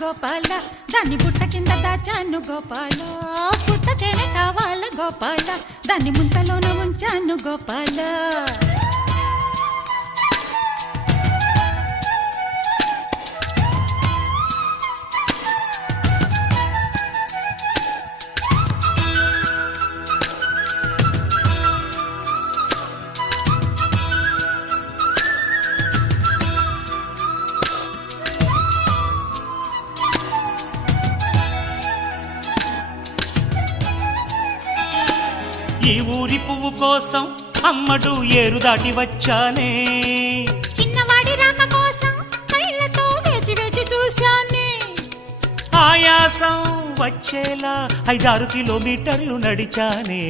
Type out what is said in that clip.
గోపాల దాన్ని బుట్ట కింద దాచాను గోపాల పుట్టతేనే కావాల గోపాల దాన్ని ముంతలోన ఉంచాను గోపాల ఈ ఊరి పువ్వు కోసం అమ్మడు ఏరు దాటి వచ్చానే చిన్నవాడి రాక కోసం కళ్ళతో వేచి వేచి చూశానే ఆయాసం వచ్చేలా 5-6 కిలోమీటర్లు నడిచానే